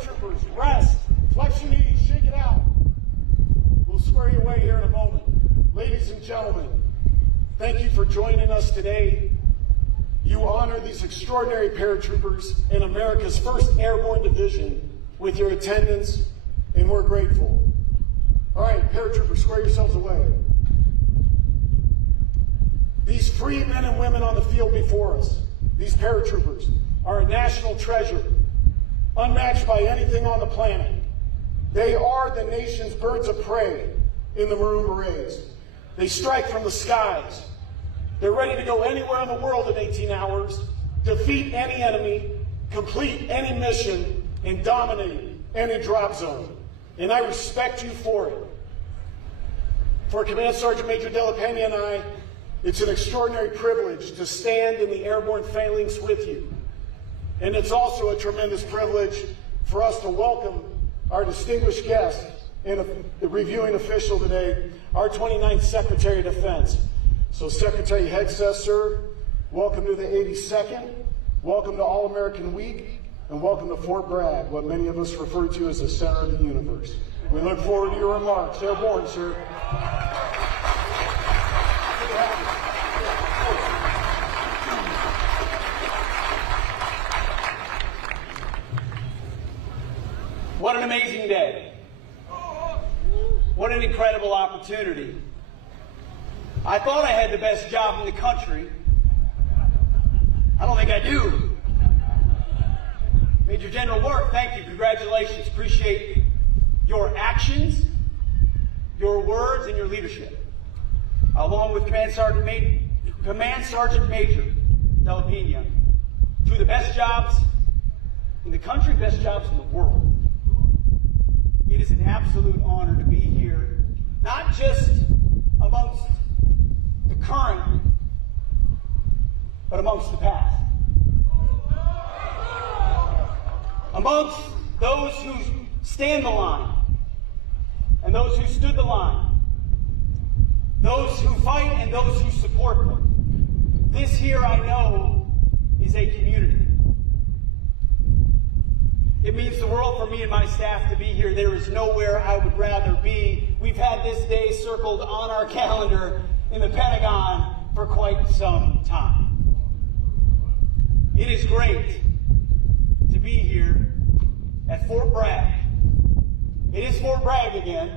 paratroopers, rest, flex your knees, shake it out. We'll square you away here in a moment. Ladies and gentlemen, thank you for joining us today. You honor these extraordinary paratroopers in America's 1st Airborne Division with your attendance, and we're grateful. All right, paratroopers, square yourselves away. These free men and women on the field before us, these paratroopers, are a national treasure, unmatched by anything on the planet. They are the nation's birds of prey in the Maroon Berets. They strike from the skies. They're ready to go anywhere in the world in 18 hours, defeat any enemy, complete any mission, and dominate any drop zone. And I respect you for it. For Command Sergeant Major Della Pena and I, it's an extraordinary privilege to stand in the airborne phalanx with you. And it's also a tremendous privilege for us to welcome our distinguished guest and the reviewing official today, our 29th Secretary of Defense. So Secretary Hegseth, sir, welcome to the 82nd, welcome to All-American Week, and welcome to Fort Bragg, what many of us refer to as the center of the universe. We look forward to your remarks. Airborne, sir. What an amazing day. What an incredible opportunity. I thought I had the best job in the country. I don't think I do. Major General Work, thank you. Congratulations. Appreciate your actions, your words, and your leadership. Along with Command Sergeant Major Della Pena, two of the best jobs in the country, best jobs in the world. It is an absolute honor to be here, not just amongst the current, but amongst the past. Amongst those who stand the line, and those who stood the line, those who fight and those who support them. This here, I know, is a community. It means the world for me and my staff to be here. There is nowhere I would rather be. We've had this day circled on our calendar in the Pentagon for quite some time. It is great to be here at Fort Bragg. It is Fort Bragg again.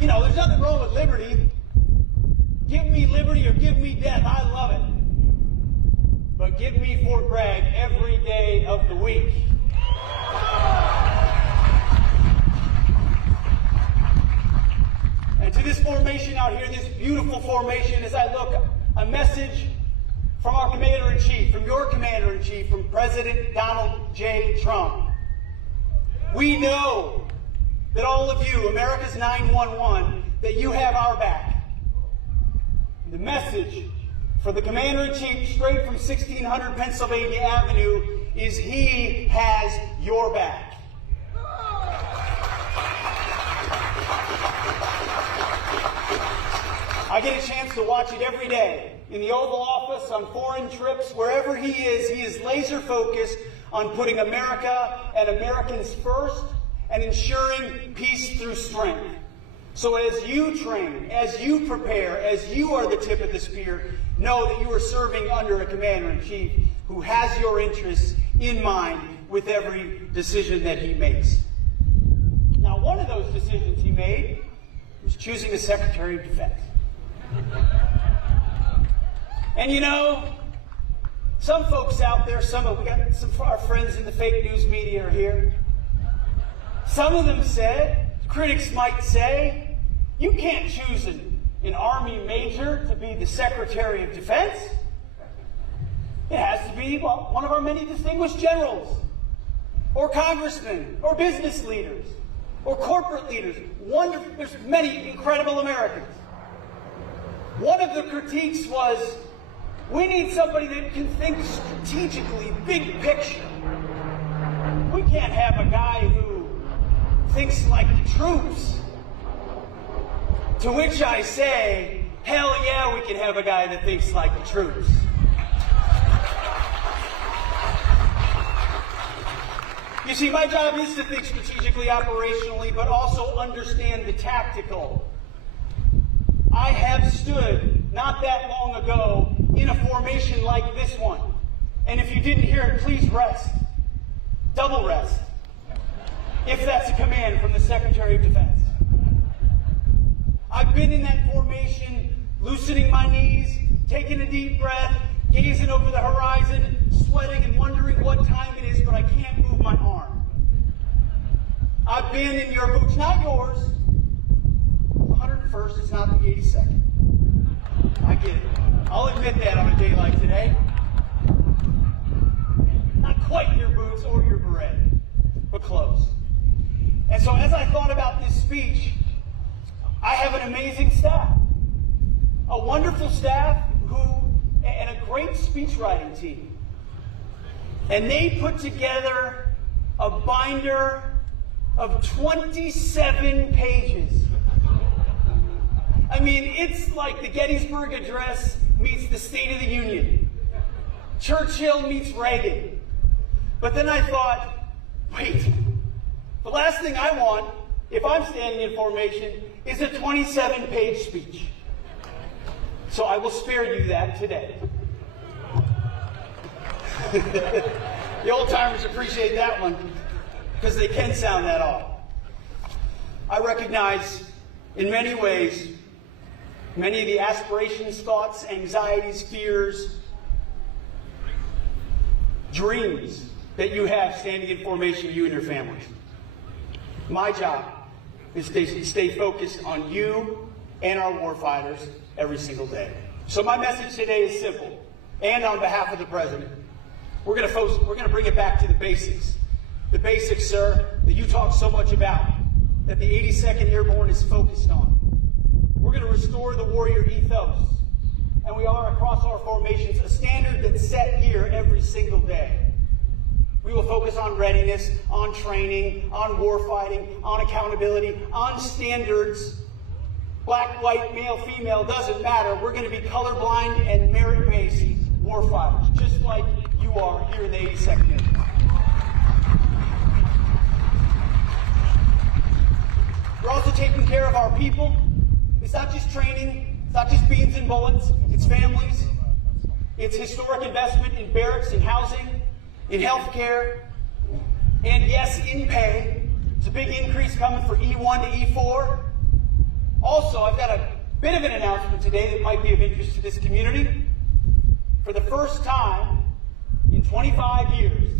You know, there's nothing wrong with liberty. Give me liberty or give me death. I love it. But give me Fort Bragg every day of the week. And to this formation out here, this beautiful formation, as I look, a message from our Commander-in-Chief, from your Commander-in-Chief, from President Donald J. Trump. We know that all of you, America's 911, that you have our back. The message for the Commander-in-Chief straight from 1600 Pennsylvania Avenue is he has your back. I get a chance to watch it every day. In the Oval Office, on foreign trips, wherever he is laser focused on putting America and Americans first and ensuring peace through strength. So as you train, as you prepare, as you are the tip of the spear, know that you are serving under a Commander-in-Chief who has your interests in mind with every decision that he makes. Now, one of those decisions he made was choosing the Secretary of Defense. And you know, some folks out there, we got some of our friends in the fake news media are here. Some of them said, critics might say, you can't choose an Army major to be the Secretary of Defense. It has to be, well, one of our many distinguished generals, or congressmen, or business leaders, or corporate leaders. There's many incredible Americans. One of the critiques was, we need somebody that can think strategically, big picture. We can't have a guy who thinks like the troops. To which I say, hell yeah, we can have a guy that thinks like the troops. You see, my job is to think strategically, operationally, but also understand the tactical. I have stood, not that long ago, in a formation like this one. And if you didn't hear it, please rest. Double rest. If that's a command from the Secretary of Defense. I've been in that formation, loosening my knees, taking a deep breath, gazing over the horizon, sweating and wondering what time it is, but I can't move my arm. I've been in your boots, not yours. 101st, it's not the 82nd. I get it. I'll admit that on a day like today. Not quite your boots or your beret, but close. And so as I thought about this speech, I have an amazing staff. A wonderful staff and a great speech writing team. And they put together a binder of 27 pages. I mean, it's like the Gettysburg Address meets the State of the Union. Churchill meets Reagan. But then I thought, wait, the last thing I want, if I'm standing in formation, is a 27-page speech. So I will spare you that today. The old-timers appreciate that one because they can sound that off. I recognize in many ways many of the aspirations, thoughts, anxieties, fears, dreams that you have standing in formation, you and your families. My job is to stay focused on you and our warfighters every single day. So my message today is simple, and on behalf of the President, we're going to bring it back to the basics. The basics, sir, that you talk so much about, that the 82nd Airborne is focused on. We're going to restore the warrior ethos, and we are across our formations, a standard that's set here every single day. We will focus on readiness, on training, on warfighting, on accountability, on standards. Black, white, male, female, doesn't matter. We're going to be colorblind and merit-based warfighters, just like you are here in the 82nd Airborne. We're also taking care of our people. It's not just training, it's not just beans and bullets, it's families. It's historic investment in barracks, in housing, in health care, and yes, in pay. There's a big increase coming for E1 to E4. Also, I've got a bit of an announcement today that might be of interest to this community. For the first time in 25 years,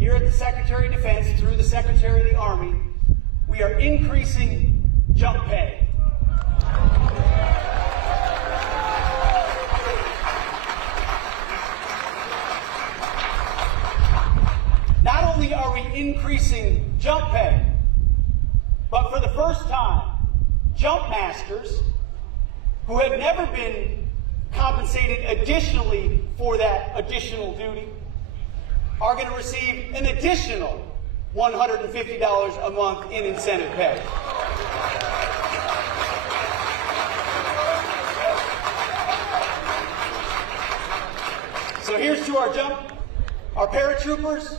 here at the Secretary of Defense, through the Secretary of the Army, we are increasing jump pay. Not only are we increasing jump pay, but for the first time, jump masters who have never been compensated additionally for that additional duty are going to receive an additional $150 a month in incentive pay. So here's to our paratroopers,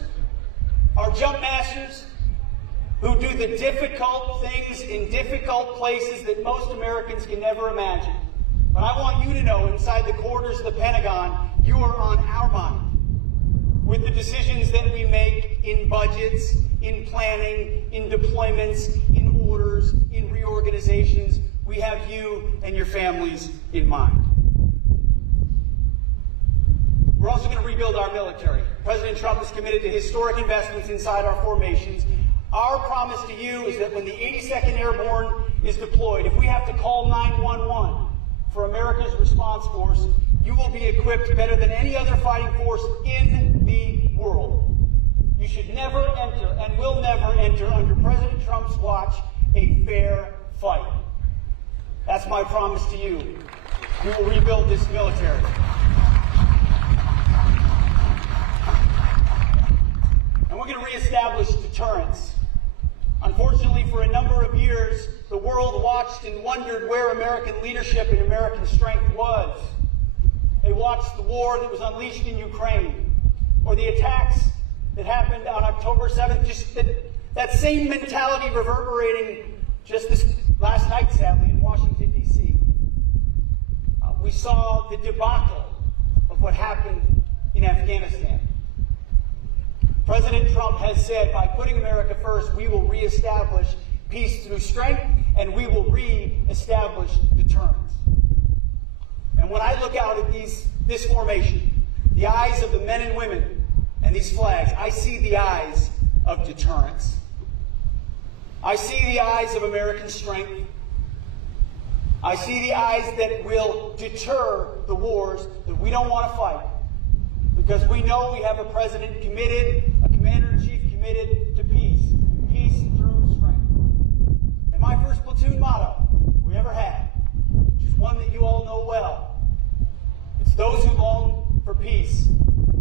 our jump masters, who do the difficult things in difficult places that most Americans can never imagine. But I want you to know, inside the quarters of the Pentagon, you are on our mind. With the decisions that we make in budgets, in planning, in deployments, in orders, in reorganizations, we have you and your families in mind. We're also going to rebuild our military. President Trump is committed to historic investments inside our formations. Our promise to you is that when the 82nd Airborne is deployed, if we have to call 911 for America's response force, you will be equipped better than any other fighting force in the world. You should never enter and will never enter under President Trump's watch a fair fight. That's my promise to you. We will rebuild this military. And we're going to reestablish deterrence. Unfortunately, for a number of years, the world world watched and wondered where American leadership and American strength was. They watched the war that was unleashed in Ukraine, or the attacks that happened on October 7th, just that same mentality reverberating just this last night, sadly, in Washington, D.C. We saw the debacle of what happened in Afghanistan. President Trump has said, by putting America first, we will reestablish peace through strength, and we will reestablish deterrence. And when I look out at this formation, the eyes of the men and women and these flags, I see the eyes of deterrence. I see the eyes of American strength. I see the eyes that will deter the wars that we don't want to fight, because we know we have a president committed, a commander-in-chief committed to peace. Peace through strength. And my first platoon motto we ever had, which is one that you all know well, it's those who long for peace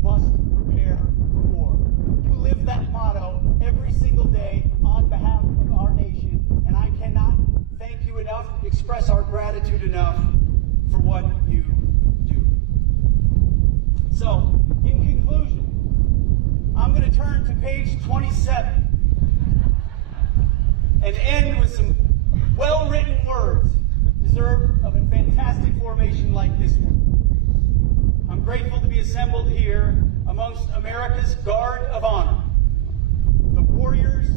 must prepare for war. You live that motto every single day on behalf of our nation, and I cannot thank you enough, express our gratitude enough for what you do. So, in conclusion, I'm going to turn to page 27 and end with some well-written words deserved of a fantastic formation like this one. I'm grateful to be assembled here amongst America's Guard of Honor, the warriors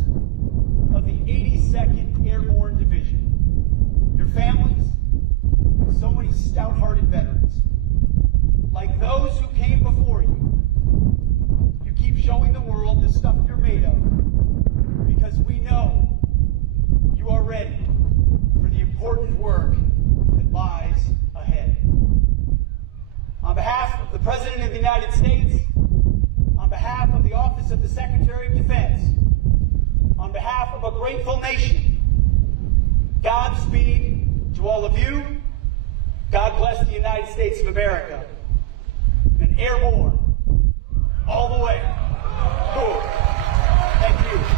of the 82nd Airborne Division, your families, and so many stout-hearted veterans. Like those who came before you, you keep showing the world the stuff you're made of, because we know you are ready for the important work that lies ahead. On behalf of the President of the United States, on behalf of the Office of the Secretary of Defense, on behalf of a grateful nation, Godspeed to all of you. God bless the United States of America. And Airborne, all the way. Cool. Thank you.